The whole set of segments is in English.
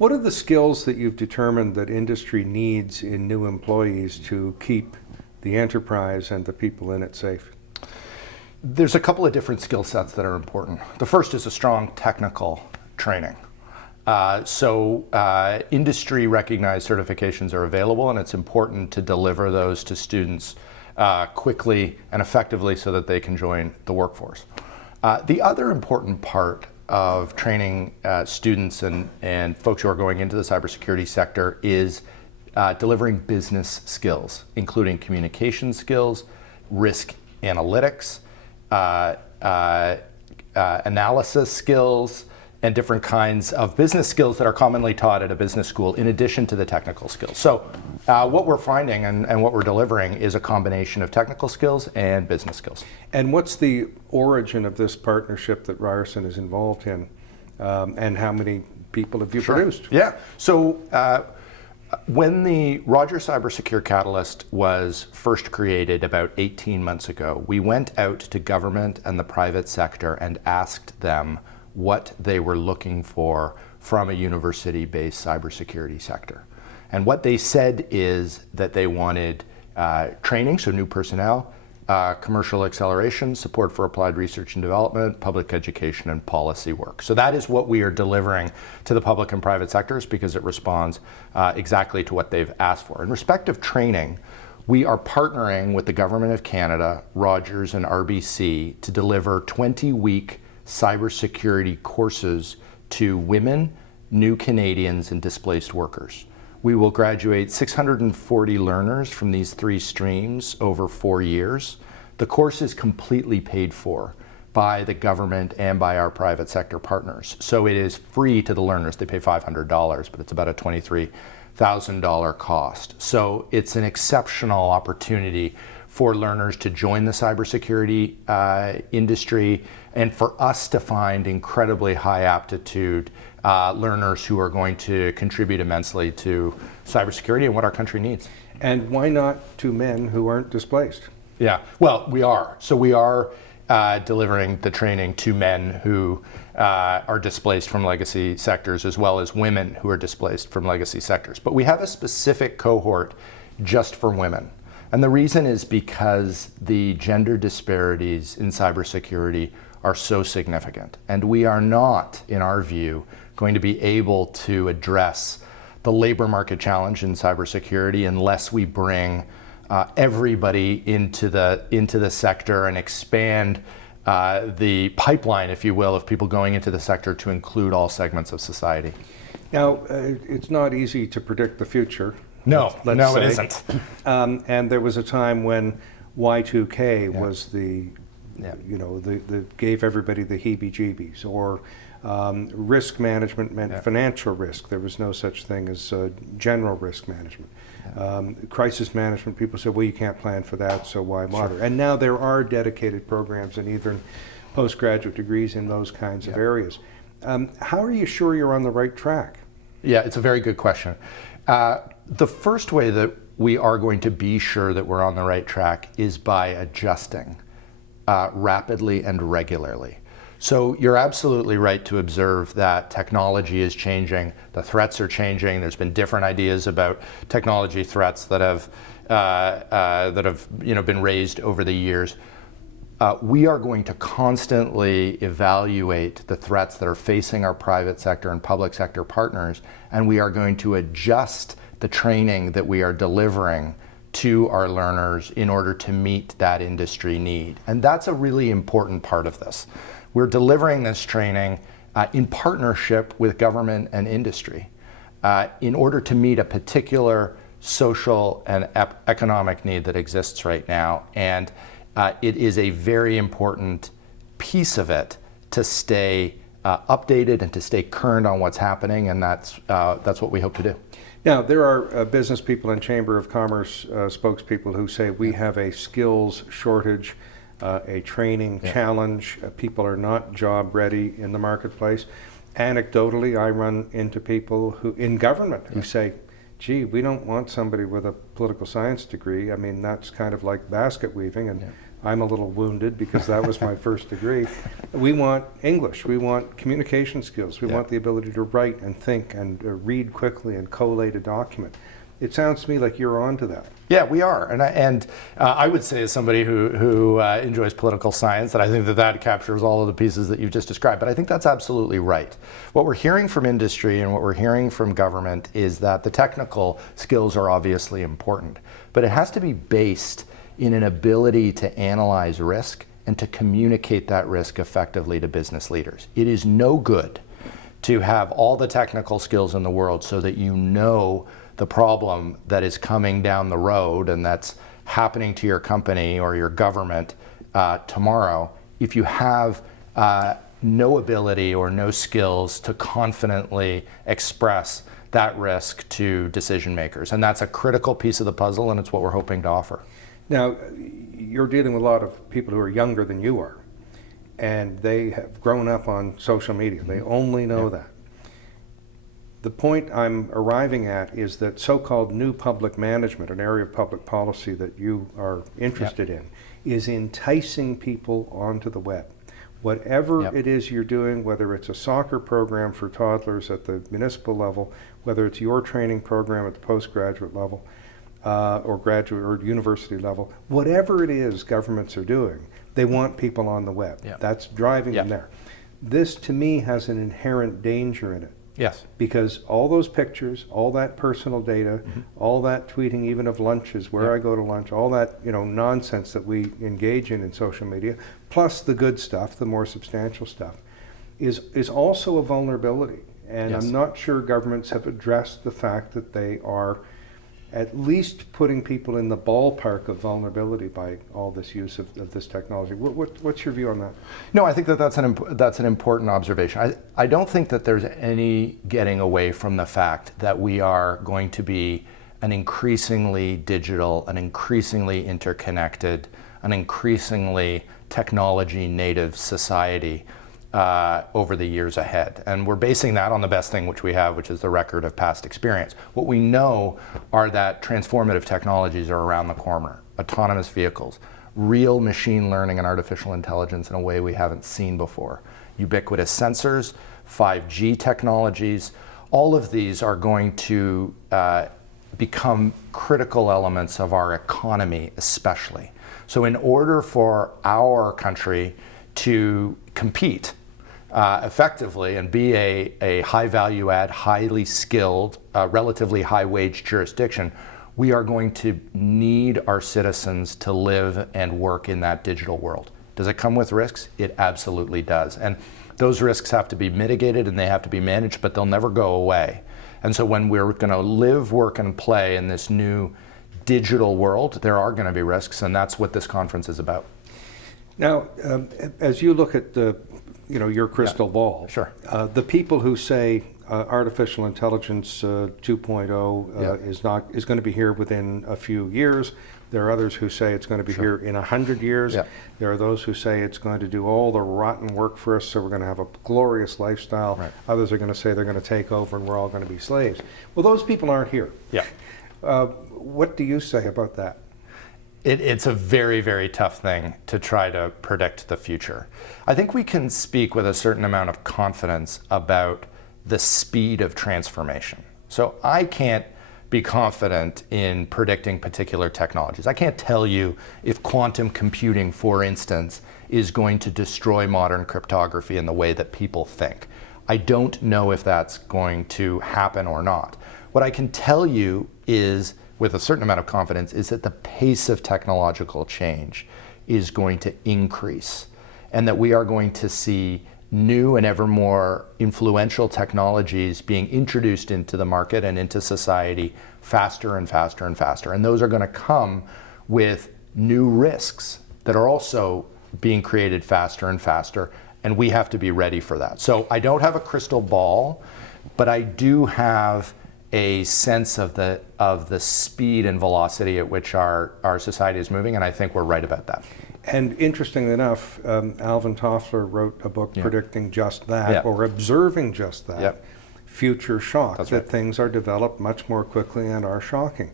What are the skills that you've determined that industry needs in new employees to keep the enterprise and the people in it safe? There's a couple of different skill sets that are important. The first is a strong technical training. Industry recognized certifications are available, and it's important to deliver those to students quickly and effectively so that they can join the workforce. The other important part of training students and folks who are going into the cybersecurity sector is delivering business skills, including communication skills, risk analytics, analysis skills, and different kinds of business skills that are commonly taught at a business school in addition to the technical skills. So what we're finding and what we're delivering is a combination of technical skills and business skills. And what's the origin of this partnership that Ryerson is involved in, and how many people have you produced? Yeah, so when the Rogers Cybersecure Catalyst was first created about 18 months ago, we went out to government and the private sector and asked them what they were looking for from a university-based cybersecurity sector. And what they said is that they wanted training, so new personnel, commercial acceleration, support for applied research and development, public education, and policy work. So that is what we are delivering to the public and private sectors because it responds exactly to what they've asked for. In respect of training, we are partnering with the Government of Canada, Rogers, and RBC to deliver 20-week cybersecurity courses to women, new Canadians, and displaced workers. We will graduate 640 learners from these three streams over 4 years. The course is completely paid for by the government and by our private sector partners. So it is free to the learners. They pay $500, but it's about a $23,000 cost. So it's an exceptional opportunity for learners to join the cybersecurity industry and for us to find incredibly high aptitude learners who are going to contribute immensely to cybersecurity and what our country needs. And why not to men who aren't displaced? Yeah, well, we are. So we are delivering the training to men who are displaced from legacy sectors as well as women who are displaced from legacy sectors. But we have a specific cohort just for women. And the reason is because the gender disparities in cybersecurity are so significant. And we are not, in our view, going to be able to address the labor market challenge in cybersecurity unless we bring everybody into the sector and expand the pipeline, if you will, of people going into the sector to include all segments of society. Now, it's not easy to predict the future. No, let's say. It isn't. And there was a time when Y2K was the gave everybody the heebie-jeebies, or risk management meant financial risk. There was no such thing as general risk management. Crisis management, people said, well, you can't plan for that, so why bother? Sure. And now there are dedicated programs and even postgraduate degrees in those kinds of areas. How are you sure you're on the right track? Yeah, it's a very good question. The first way that we are going to be sure that we're on the right track is by adjusting rapidly and regularly. So you're absolutely right to observe that technology is changing, the threats are changing. There's been different ideas about technology threats that have been raised over the years. We are going to constantly evaluate the threats that are facing our private sector and public sector partners, and we are going to adjust the training that we are delivering to our learners in order to meet that industry need. And that's a really important part of this. We're delivering this training in partnership with government and industry in order to meet a particular social and economic need that exists right now. And it is a very important piece of it to stay updated and to stay current on what's happening, and that's what we hope to do. Now, there are business people and Chamber of Commerce spokespeople who say we have a skills shortage, a training challenge. People are not job ready in the marketplace. Anecdotally, I run into people who in government who say, gee, we don't want somebody with a political science degree. I mean, that's kind of like basket weaving, and I'm a little wounded because that was my first degree. We want English. We want communication skills. We want the ability to write and think and read quickly and collate a document. It sounds to me like you're onto that. Yeah, we are, and I would say, as somebody who enjoys political science, that I think that captures all of the pieces that you've just described. But I think that's absolutely right. What we're hearing from industry and what we're hearing from government is that the technical skills are obviously important, but it has to be based in an ability to analyze risk and to communicate that risk effectively to business leaders. It is no good to have all the technical skills in the world so that you know the problem that is coming down the road and that's happening to your company or your government tomorrow, if you have no ability or no skills to confidently express that risk to decision makers. And that's a critical piece of the puzzle, and it's what we're hoping to offer. Now, you're dealing with a lot of people who are younger than you are, and they have grown up on social media. They only know that. The point I'm arriving at is that so-called new public management, an area of public policy that you are interested in, is enticing people onto the web. Whatever it is you're doing, whether it's a soccer program for toddlers at the municipal level, whether it's your training program at the postgraduate level, or graduate or university level, whatever it is governments are doing, they want people on the web. That's driving them there. This, to me, has an inherent danger in it. Yes. Because all those pictures, all that personal data, all that tweeting, even of lunches, where I go to lunch, all that nonsense that we engage in social media, plus the good stuff, the more substantial stuff, is also a vulnerability. And I'm not sure governments have addressed the fact that they are at least putting people in the ballpark of vulnerability by all this use of this technology. What's your view on that? No, I think that's an important observation. I don't think that there's any getting away from the fact that we are going to be an increasingly digital, an increasingly interconnected, an increasingly technology native society over the years ahead. And we're basing that on the best thing which we have, which is the record of past experience. What we know are that transformative technologies are around the corner. Autonomous vehicles, real machine learning and artificial intelligence in a way we haven't seen before. Ubiquitous sensors, 5G technologies, all of these are going to become critical elements of our economy especially. So in order for our country to compete effectively and be a high value add, highly skilled, relatively high wage jurisdiction, we are going to need our citizens to live and work in that digital world. Does it come with risks? It absolutely does. And those risks have to be mitigated and they have to be managed, but they'll never go away. And so when we're going to live, work, and play in this new digital world, there are going to be risks, and that's what this conference is about. Now, as you look at your crystal ball, the people who say artificial intelligence 2.0 is going to be here within a few years. There are others who say it's going to be here in 100 years. There are those who say it's going to do all the rotten work for us, so we're going to have a glorious lifestyle. Others are going to say they're going to take over and we're all going to be slaves. Well, those people aren't here. What do you say about that? It's a very, very tough thing to try to predict the future. I think we can speak with a certain amount of confidence about the speed of transformation. So I can't be confident in predicting particular technologies. I can't tell you if quantum computing, for instance, is going to destroy modern cryptography in the way that people think. I don't know if that's going to happen or not. What I can tell you is, with a certain amount of confidence, is that the pace of technological change is going to increase, and that we are going to see new and ever more influential technologies being introduced into the market and into society faster and faster and faster. And those are going to come with new risks that are also being created faster and faster, and we have to be ready for that. So I don't have a crystal ball, but I do have a sense of the speed and velocity at which our society is moving, and I think we're right about that. And interestingly enough, Alvin Toffler wrote a book predicting just that, or observing just that, future shock, that things are developed much more quickly and are shocking.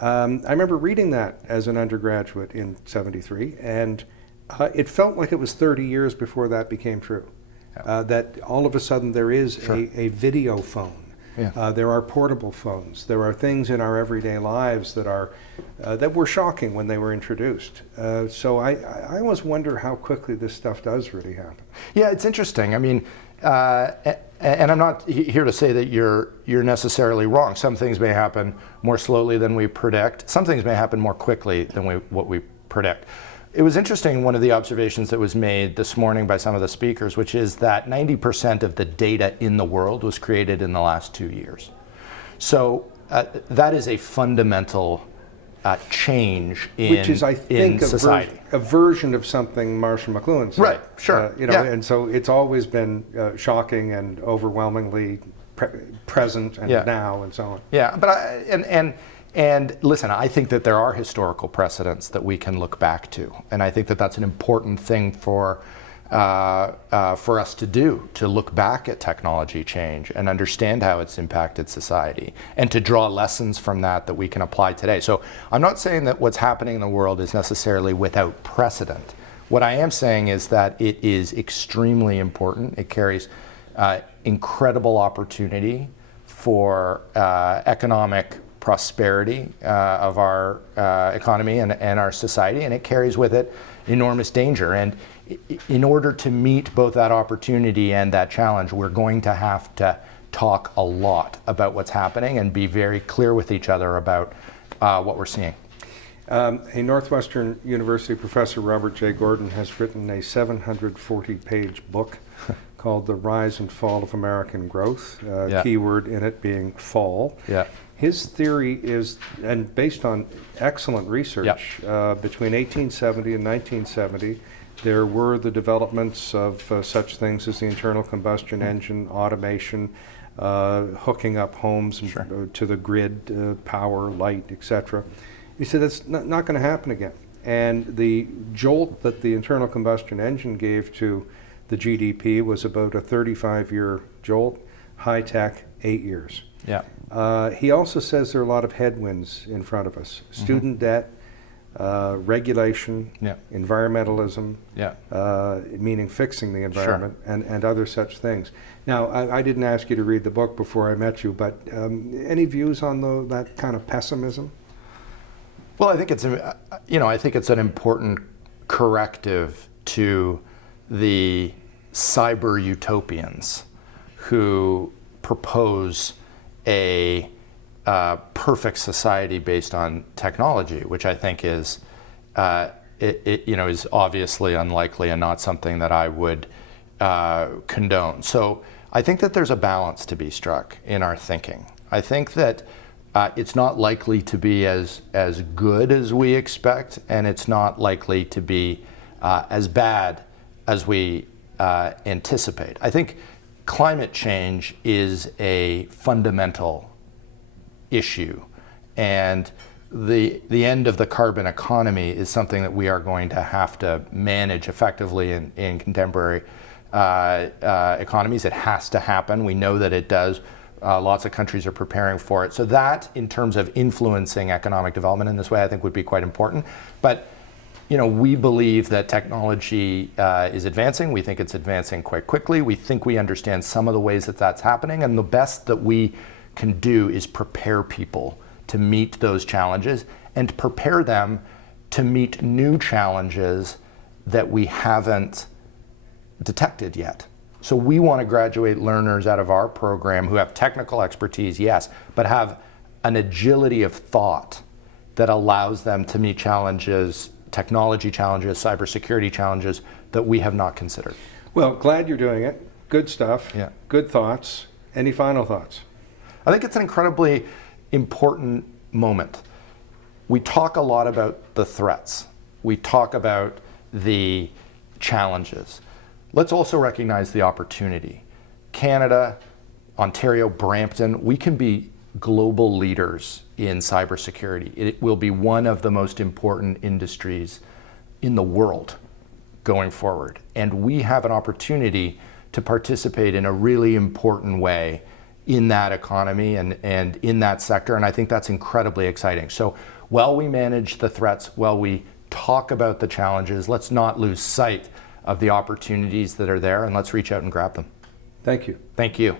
I remember reading that as an undergraduate in '73, and it felt like it was 30 years before that became true. That all of a sudden there is a video phone. There are portable phones. There are things in our everyday lives that are that were shocking when they were introduced. So I always wonder how quickly this stuff does really happen. Yeah, it's interesting. I mean, and I'm not here to say that you're necessarily wrong. Some things may happen more slowly than we predict. Some things may happen more quickly than what we predict. It was interesting, one of the observations that was made this morning by some of the speakers, which is that 90% of the data in the world was created in the last 2 years. So that is a fundamental change in society. Which is, I think, a version of something Marshall McLuhan said. Right, sure. And so it's always been shocking and overwhelmingly present and now and so on. Yeah, but And listen, I think that there are historical precedents that we can look back to, and I think that that's an important thing for us to do, to look back at technology change and understand how it's impacted society, and to draw lessons from that we can apply today. So I'm not saying that what's happening in the world is necessarily without precedent. What I am saying is that it is extremely important. It carries incredible opportunity for economic prosperity of our economy and our society, and it carries with it enormous danger. And in order to meet both that opportunity and that challenge, we're going to have to talk a lot about what's happening and be very clear with each other about what we're seeing. A Northwestern University professor, Robert J. Gordon, has written a 740-page book called The Rise and Fall of American Growth, keyword in it being fall. His theory is, and based on excellent research, between 1870 and 1970, there were the developments of such things as the internal combustion engine, automation, hooking up homes to the grid, power, light, etc. He said that's not going to happen again. And the jolt that the internal combustion engine gave to the GDP was about a 35-year jolt, high tech, 8 years. He also says there are a lot of headwinds in front of us. Student debt, regulation, environmentalism, meaning fixing the environment, and other such things. Now, I didn't ask you to read the book before I met you, but any views on that kind of pessimism? Well, I think it's an important corrective to the cyber utopians who propose a perfect society based on technology, which I think is is obviously unlikely and not something that I would condone. So I think that there's a balance to be struck in our thinking. I think that it's not likely to be as good as we expect, and it's not likely to be as bad as we anticipate. I think climate change is a fundamental issue, and the end of the carbon economy is something that we are going to have to manage effectively in contemporary economies. It has to happen. We know that it does. Lots of countries are preparing for it. So that, in terms of influencing economic development in this way, I think would be quite important. But we believe that technology is advancing. We think it's advancing quite quickly. We think we understand some of the ways that that's happening. And the best that we can do is prepare people to meet those challenges and prepare them to meet new challenges that we haven't detected yet. So we want to graduate learners out of our program who have technical expertise, yes, but have an agility of thought that allows them to meet challenges, technology challenges, cybersecurity challenges that we have not considered. Well, glad you're doing it. Good stuff. Good thoughts. Any final thoughts? I think it's an incredibly important moment. We talk a lot about the threats. We talk about the challenges. Let's also recognize the opportunity. Canada, Ontario, Brampton, we can be global leaders in cybersecurity. It will be one of the most important industries in the world going forward. And we have an opportunity to participate in a really important way in that economy and in that sector, and I think that's incredibly exciting. So while we manage the threats, while we talk about the challenges, let's not lose sight of the opportunities that are there, and let's reach out and grab them. Thank you. Thank you.